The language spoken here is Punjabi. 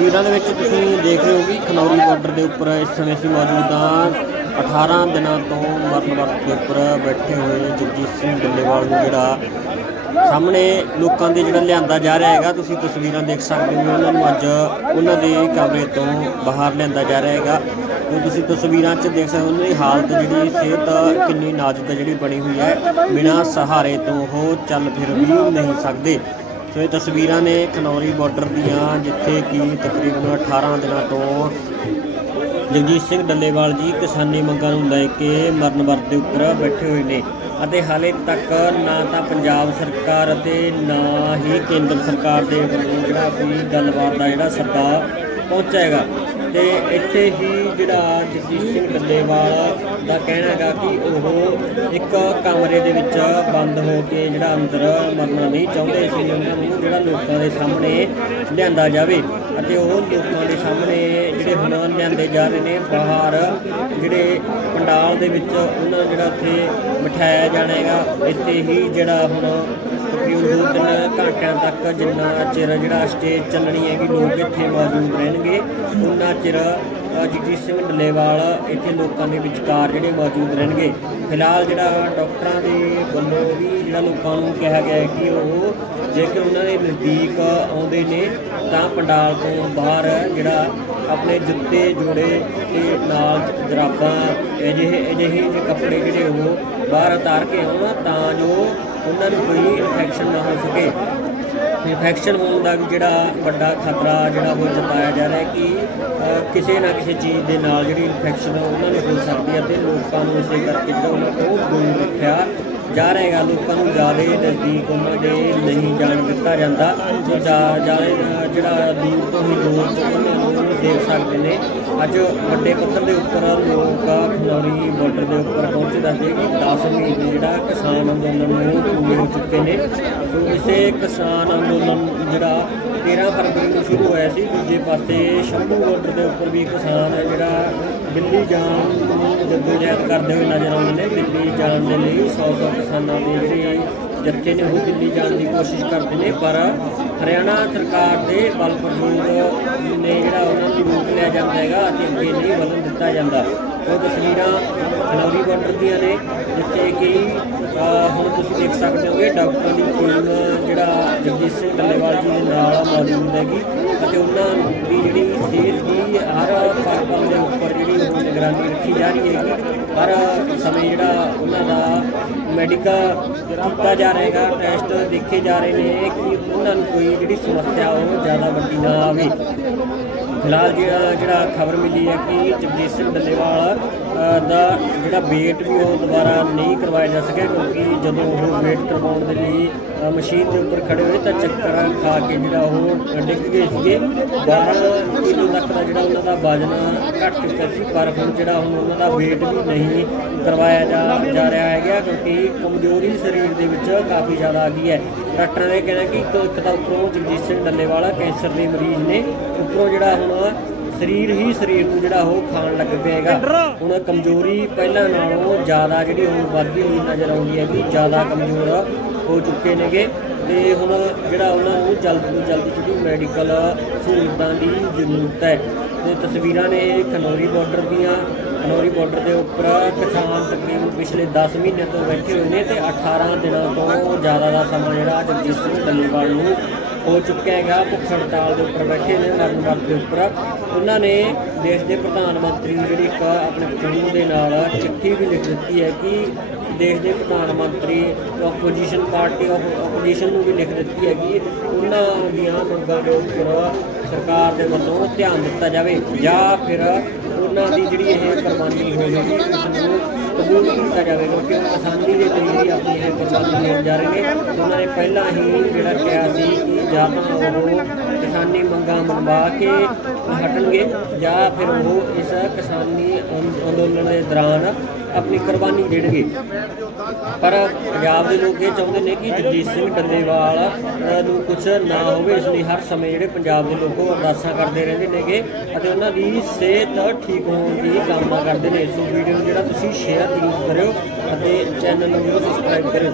ਤਸਵੀਰਾਂ ਦੇ ਵਿੱਚ ਤੁਸੀਂ ਦੇਖ ਰਹੇ ਹੋ ਕਿ ਖਨੌਰੀ ਬਾਰਡਰ ਦੇ ਉੱਪਰ ਇਸ ਸਮੇਂ ਅਸੀਂ ਮੌਜੂਦ ਹਾਂ। 18 ਦਿਨਾਂ ਤੋਂ ਮਰਨ ਵਰਤ ਦੇ ਉੱਪਰ ਬੈਠੇ ਹੋਏ ਜਗਜੀਤ ਸਿੰਘ ਡੱਲੇਵਾਲ ਨੂੰ ਜਿਹੜਾ ਸਾਹਮਣੇ ਲੋਕਾਂ ਦੇ ਜਿਹੜਾ ਲਿਆਂਦਾ ਜਾ ਰਿਹਾ ਹੈਗਾ, ਤੁਸੀਂ ਤਸਵੀਰਾਂ ਦੇਖ ਸਕਦੇ ਹੋ। ਉਹਨਾਂ ਨੂੰ ਅੱਜ ਉਹਨਾਂ ਦੇ ਕਮਰੇ ਤੋਂ ਬਾਹਰ ਲਿਆਂਦਾ ਜਾ ਰਿਹਾ ਹੈਗਾ। ਤੇ ਤੁਸੀਂ ਤਸਵੀਰਾਂ 'ਚ ਦੇਖ ਸਕਦੇ ਹੋ, ਉਹਨਾਂ ਦੀ ਹਾਲਤ ਜਿਹੜੀ ਸਿਹਤ ਕਿੰਨੀ ਨਾਜ਼ੁਕ ਜਿਹੜੀ ਬਣੀ ਹੋਈ ਹੈ। ਬਿਨਾਂ ਸਹਾਰੇ ਤੋਂ ਉਹ ਚੱਲ ਫਿਰ ਵੀ ਨਹੀਂ ਸਕਦੇ। ਸੋ ਇਹ ਤਸਵੀਰਾਂ ਨੇ ਖਨੌਰੀ ਬਾਰਡਰ ਦੀਆਂ, ਜਿੱਥੇ ਕਿ ਤਕਰੀਬਨ 18 ਦਿਨਾਂ ਤੋਂ ਜਗਜੀਤ ਸਿੰਘ ਡੱਲੇਵਾਲ ਜੀ ਕਿਸਾਨੀ ਮੰਗਾਂ ਨੂੰ ਲੈ ਕੇ ਮਰਨ ਵਰਤ ਦੇ ਉੱਪਰ ਬੈਠੇ ਹੋਏ ਨੇ। ਅਤੇ ਹਾਲੇ ਤੱਕ ਨਾ ਤਾਂ ਪੰਜਾਬ ਸਰਕਾਰ ਅਤੇ ਨਾ ਹੀ ਕੇਂਦਰ ਸਰਕਾਰ ਦੇ ਵੱਲੋਂ ਜਿਹੜਾ ਕੋਈ ਗੱਲਬਾਤ ਦਾ ਜਿਹੜਾ ਸੱਦਾ ਪਹੁੰਚਾਏਗਾ ਤੇ ਇੱਥੇ ਹੀ ਜਿਹੜਾ ਜਗਜੀਤ ਸਿੰਘ ਡੱਲੇਵਾਲ ਦਾ ਕਹਿਣਾ ਹੈਗਾ ਕਿ ਉਹ ਇੱਕ ਕਮਰੇ ਦੇ ਵਿੱਚ ਬੰਦ ਹੋ ਕੇ ਜਿਹੜਾ ਅੰਦਰ ਮਰਨਾ ਨਹੀਂ ਚਾਹੁੰਦੇ ਸੀ, ਉਹਨਾਂ ਨੂੰ ਜਿਹੜਾ ਲੋਕਾਂ ਦੇ ਸਾਹਮਣੇ ਲਿਆਂਦਾ ਜਾਵੇ ਅਤੇ ਉਹ ਲੋਕਾਂ ਦੇ ਸਾਹਮਣੇ ਜਿਹੜੇ ਹੁਣ ਲਿਆਂਦੇ ਜਾ ਰਹੇ ਨੇ, ਬਾਹਰ ਜਿਹੜੇ ਪੰਡਾਲ ਦੇ ਵਿੱਚ ਉਹਨਾਂ ਨੂੰ ਜਿਹੜਾ ਉੱਥੇ ਬਿਠਾਇਆ ਜਾਣਾ ਹੈਗਾ, ਇੱਥੇ ਹੀ ਜਿਹੜਾ ਹੁਣ ਤਕਰੀਬਨ ਦੋ ਤਿੰਨ ਘੰਟਿਆਂ ਤੱਕ ਜਿੰਨਾ ਚਿਰ ਜਿਹੜਾ ਸਟੇਜ ਚੱਲਣੀ ਹੈਗੀ ਲੋਕ ਇੱਥੇ ਮੌਜੂਦ ਰਹਿਣਗੇ ਉਹਨਾਂ ਚਿਰ ਜਗਜੀਤ ਸਿੰਘ ਡੱਲੇਵਾਲ ਇੱਥੇ ਲੋਕਾਂ ਦੇ ਵਿਚਕਾਰ ਜਿਹੜੇ ਮੌਜੂਦ ਰਹਿਣਗੇ। ਫਿਲਹਾਲ ਜਿਹੜਾ ਡਾਕਟਰਾਂ ਦੇ ਵੱਲੋਂ ਵੀ ਜਿਹੜਾ ਲੋਕਾਂ ਨੂੰ ਕਿਹਾ ਗਿਆ ਹੈ ਕਿ ਉਹ ਜੇਕਰ ਉਹਨਾਂ ਦੇ ਨਜ਼ਦੀਕ ਆਉਂਦੇ ਨੇ, ਤਾਂ ਪੰਡਾਲ ਤੋਂ ਬਾਹਰ ਜਿਹੜਾ ਆਪਣੇ ਜੁੱਤੇ, ਜੋੜੇ ਤੇ ਨਾਲ ਜਰਾਬਾਂ ਅਜਿਹੇ ਅਜਿਹੇ ਜਿਹੇ ਕੱਪੜੇ ਜਿਹੜੇ ਉਹ ਬਾਹਰ ਉਤਾਰ ਕੇ ਆਉਣ, ਤਾਂ ਜੋ ਉਹਨਾਂ ਨੂੰ ਕੋਈ ਇਨਫੈਕਸ਼ਨ ਨਾ ਹੋ ਸਕੇ। ਇਨਫੈਕਸ਼ਨ ਹੋਣ ਦਾ ਵੀ ਜਿਹੜਾ ਵੱਡਾ ਖਤਰਾ ਜਿਹੜਾ ਉਹ ਜਤਾਇਆ ਜਾ ਰਿਹਾ ਕਿ ਕਿਸੇ ਨਾ ਕਿਸੇ ਚੀਜ਼ ਦੇ ਨਾਲ ਜਿਹੜੀ ਇਨਫੈਕਸ਼ਨ ਉਹਨਾਂ ਨੂੰ ਹੋ ਸਕਦੀ ਹੈ ਤੇ ਲੋਕਾਂ ਨੂੰ ਇਸੇ ਕਰਕੇ ਜਿਹੜਾ ਉਹਨਾਂ ਤੋਂ ਦੂਰ ਰੱਖਿਆ ਜਾ ਰਹੇਗਾ। ਲੋਕਾਂ ਨੂੰ ਜ਼ਿਆਦਾ ਨਜ਼ਦੀਕ ਉਹਨਾਂ ਦੇ ਨਹੀਂ ਜਾਣ ਦਿੱਤਾ ਜਾਂਦਾ। ਸੋ ਜ਼ਿਆਦਾ ਜਿਹੜਾ ਦੂਰ ਤੋਂ ਹੀ ਲੋਕ ਉਹਨਾਂ ਨੂੰ ਦੇਖ ਸਕਦੇ ਨੇ। ਅੱਜ ਵੱਡੇ ਪੱਧਰ ਦੇ ਉੱਪਰ ਲੋਕ ਖਨੌਰੀ ਬਾਰਡਰ ਦੇ ਉੱਪਰ ਪਹੁੰਚ ਦੱਸਦੇ ਕਿ 10 ਮਹੀਨੇ ਜਿਹੜਾ ਕਿਸਾਨ ਅੰਦੋਲਨ ਨੂੰ ਪੂਰੇ ਹੋ ਚੁੱਕੇ ਨੇ। ਸੋ ਇਸੇ ਕਿਸਾਨ ਅੰਦੋਲਨ ਜਿਹੜਾ 13 ਫਰਵਰੀ ਨੂੰ ਸ਼ੁਰੂ ਹੋਇਆ ਸੀ। ਦੂਜੇ ਪਾਸੇ ਸ਼ੰਭੂ ਬਾਰਡਰ ਦੇ ਉੱਪਰ ਵੀ ਕਿਸਾਨ ਹੈ ਜਿਹੜਾ ਦਿੱਲੀ ਜਾਣ ਨੂੰ ਜਦੋਜਹਿਦ ਕਰਦੇ ਹੋਏ ਨਜ਼ਰ ਆਉਂਦੇ ਨੇ ਦਿੱਲੀ ਜਾਣ ਦੇ ਲਈ 100 100 ਕਿਸਾਨਾਂ ਦੇ ਜਿਹੜੇ ਜੱਥੇ ਨੇ ਉਹ ਦਿੱਲੀ ਜਾਣ ਦੀ ਕੋਸ਼ਿਸ਼ ਕਰਦੇ ਨੇ, ਪਰ ਹਰਿਆਣਾ ਸਰਕਾਰ ਦੇ ਬਲ ਪ੍ਰਯੋਗ ਨੇ ਜਿਹੜਾ ਉਹਨਾਂ ਨੂੰ ਰੋਕ ਲਿਆ ਜਾਂਦਾ ਹੈਗਾ ਅਤੇ ਅੱਗੇ ਨਹੀਂ ਵਧਣ ਦਿੱਤਾ ਜਾਂਦਾ। ਉਹ ਤਸਵੀਰਾਂ ਖਲੌਰੀ ਬਾਰਡਰ ਦੀਆਂ ਨੇ, ਜਿੱਥੇ ਕਿ ਹੁਣ ਤੁਸੀਂ ਦੇਖ ਸਕਦੇ ਹੋਗੇ, ਡਾਕਟਰਾਂ ਦੀ ਟੀਮ ਜਿਹੜਾ ਜਗਜੀਤ ਸਿੰਘ ਡੱਲੇਵਾਲ ਜੀ ਦੇ ਨਾਲ ਮੌਜੂਦ ਹੈਗੀ ਅਤੇ ਉਹਨਾਂ ਦੀ ਜਿਹੜੀ ਸਿਹਤ ਦੀ ਹਰ ਪਲ ਪਲ ਦੇ ਉੱਪਰ ਜਿਹੜੀ ਉਹ ਨਿਗਰਾਨੀ ਹੈਗੀ। ਹਰ ਸਮੇਂ ਜਿਹੜਾ ਉਹਨਾਂ ਦਾ ਮੈਡੀਕਲ ਕੀਤਾ ਜਾ ਰਹੇਗਾ ਟੈਸਟ ਦੇਖੇ ਜਾ ਰਹੇ ਨੇ ਕਿ ਉਹਨਾਂ ਨੂੰ ਕੋਈ ਜਿਹੜੀ ਸਮੱਸਿਆ ਉਹ ਜ਼ਿਆਦਾ ਵੱਡੀ ਨਾ ਆਵੇ। ਫਿਲਹਾਲ ਜਿਹੜਾ ਜਿਹੜਾ ਖਬਰ ਮਿਲੀ ਹੈ ਕਿ ਜਗਜੀਤ ਸਿੰਘ ਡੱਲੇਵਾਲ ਦਾ ਜਿਹੜਾ ਵੇਟ ਵੀ ਉਹ ਦੁਬਾਰਾ ਨਹੀਂ ਕਰਵਾਇਆ ਜਾ ਸਕਿਆ, ਕਿਉਂਕਿ ਜਦੋਂ ਉਹ ਵੇਟ ਕਰਵਾਉਣ ਦੇ ਲਈ ਮਸ਼ੀਨ ਦੇ ਉੱਪਰ ਖੜੇ ਹੋਏ, ਤਾਂ ਚੱਕਰਾਂ ਖਾ ਕੇ ਜਿਹੜਾ ਉਹ ਡਿੱਗ ਗਏ ਸੀਗੇ। 12 ਕਿਲੋ ਤੱਕ ਦਾ ਜਿਹੜਾ ਉਹਨਾਂ ਦਾ ਵਜ਼ਨ ਘੱਟ ਚੁੱਕਾ ਸੀ, ਪਰ ਹੁਣ ਜਿਹੜਾ ਹੁਣ ਉਹਨਾਂ ਦਾ ਵੇਟ ਵੀ ਨਹੀਂ ਕਰਵਾਇਆ ਜਾ ਜਾ ਰਿਹਾ ਹੈਗਾ, ਕਿਉਂਕਿ ਕਮਜ਼ੋਰੀ ਸਰੀਰ ਦੇ ਵਿੱਚ ਕਾਫੀ ਜ਼ਿਆਦਾ ਆ ਗਈ ਹੈ। ਡਾਕਟਰਾਂ ਨੇ ਕਹਿਣਾ ਕਿ ਇੱਕ ਤਾਂ ਉੱਪਰੋਂ ਜਗਜੀਤ ਸਿੰਘ ਡੱਲੇਵਾਲਾ ਕੈਂਸਰ ਦੇ ਮਰੀਜ਼ ਨੇ। ਉੱਪਰੋਂ ਜਿਹੜਾ ਹੁਣ ਸਰੀਰ ਹੀ ਸਰੀਰ ਨੂੰ ਜਿਹੜਾ ਉਹ ਖਾਣ ਲੱਗ ਪਿਆ ਹੁਣ ਕਮਜ਼ੋਰੀ ਪਹਿਲਾਂ ਨਾਲੋਂ ਜ਼ਿਆਦਾ ਜਿਹੜੀ ਹੁਣ ਵੱਧਦੀ ਹੋਈ ਨਜ਼ਰ ਆਉਂਦੀ ਹੈ ਕਿ ਜ਼ਿਆਦਾ ਕਮਜ਼ੋਰ ਹੋ ਚੁੱਕੇ ਨੇਗੇ। ਤੇ ਹੁਣ ਜਿਹੜਾ ਉਹਨਾਂ ਨੂੰ ਜਲਦ ਤੋਂ ਜਲਦ ਜਿਹੜੀ ਮੈਡੀਕਲ ਸਹੂਲਤਾਂ ਦੀ ਜ਼ਰੂਰਤ ਹੈ। ਤੇ ਤਸਵੀਰਾਂ ਨੇ ਖਨੌਰੀ ਬਾਰਡਰ ਦੀਆਂ, ਖਨੌਰੀ ਬਾਰਡਰ ਦੇ ਉੱਪਰ ਕਿਸਾਨ ਤਕਰੀਬਨ ਪਿਛਲੇ 10 ਮਹੀਨੇ ਤੋਂ ਬੈਠੇ ਹੋਏ ਨੇ ਤੇ 18 ਦਿਨਾਂ ਤੋਂ ਜ਼ਿਆਦਾ ਦਾ ਸਮਾਂ ਜਿਹੜਾ ਜਗਜੀਤ ਸਿੰਘ ਡੱਲੇਵਾਲ ਨੂੰ ਹੋ ਚੁੱਕਿਆ ਹੈਗਾ, ਭੁੱਖ ਹੜਤਾਲ ਦੇ ਉੱਪਰ ਬੈਠੇ ਨੇ ਮਰਨ ਵਰਤ ਦੇ ਉੱਪਰ। ਉਹਨਾਂ ਨੇ ਦੇਸ਼ ਦੇ ਪ੍ਰਧਾਨ ਮੰਤਰੀ ਨੂੰ ਜਿਹੜੀ ਇੱਕ ਆਪਣੇ ਕਾਨੂੰਨ ਦੇ ਨਾਲ ਚਿੱਠੀ ਵੀ ਲਿਖ ਦਿੱਤੀ ਹੈ ਕਿ ਦੇਸ਼ ਦੇ ਪ੍ਰਧਾਨ ਮੰਤਰੀ ਆਪੋਜੀਸ਼ਨ ਪਾਰਟੀ ਆਫ ਆਪੋਜੀਸ਼ਨ ਨੂੰ ਵੀ ਲਿਖ ਦਿੱਤੀ ਹੈ ਕਿ ਉਹਨਾਂ ਦੀਆਂ ਮੰਗਾਂ ਦੇ ਉੱਪਰ ਸਰਕਾਰ ਦੇ ਵੱਲੋਂ ਧਿਆਨ ਦਿੱਤਾ ਜਾਵੇ ਜਾਂ ਫਿਰ ਉਹਨਾਂ ਦੀ ਜਿਹੜੀ ਇਹ ਕੁਰਬਾਨੀ ਹੋਵੇਗੀ ਉਸ ਨੂੰ ਕਬੂਲ ਕੀਤਾ ਜਾਵੇ, ਕਿਉਂਕਿ ਉਹ ਆਸਾਨੀ ਦੇ ਲਈ ਆਪਣੀ ਇਹ ਕੁਰਬਾਨੀ ਦੇਣ ਜਾ ਰਹੇ ਨੇ। ਉਹਨਾਂ ਨੇ ਪਹਿਲਾਂ ਹੀ ਜਿਹੜਾ ਕਿਹਾ ਸੀ ਕਿ ਜਾਂ ਤਾਂ ਉਹ ਕਿਸਾਨੀ ਮੰਗਾਂ ਮੰਗਵਾ ਕੇ ਹਟਣਗੇ ਜਾਂ ਫਿਰ ਉਹ ਇਸ ਕਿਸਾਨੀ ਅੰਦ- ਅੰਦੋਲਨ ਦੇ ਦੌਰਾਨ ਆਪਣੀ ਕੁਰਬਾਨੀ ਦੇਣਗੇ। ਪਰ ਪੰਜਾਬ ਦੇ ਲੋਕ ਇਹ ਚਾਹੁੰਦੇ ਨੇ ਕਿ ਜਗਜੀਤ ਸਿੰਘ ਡੱਲੇਵਾਲ ਨੂੰ ਕੁਝ ਨਾ ਹੋਵੇ, ਇਸ ਲਈ ਹਰ ਸਮੇਂ ਜਿਹੜੇ ਪੰਜਾਬ ਦੇ ਲੋਕ ਉਹ ਅਰਦਾਸਾਂ ਕਰਦੇ ਰਹਿੰਦੇ ਨੇਗੇ ਅਤੇ ਉਹਨਾਂ ਦੀ ਸਿਹਤ ਠੀਕ ਹੋਣ ਦੀ ਕਾਮਨਾ ਕਰਦੇ ਨੇ। ਸੋ ਵੀਡੀਓ ਨੂੰ ਜਿਹੜਾ ਤੁਸੀਂ ਸ਼ੇਅਰ ਜ਼ਰੂਰ ਕਰਿਓ ਅਤੇ ਚੈਨਲ ਨੂੰ ਜ਼ਰੂਰ ਸਬਸਕ੍ਰਾਈਬ ਕਰਿਓ।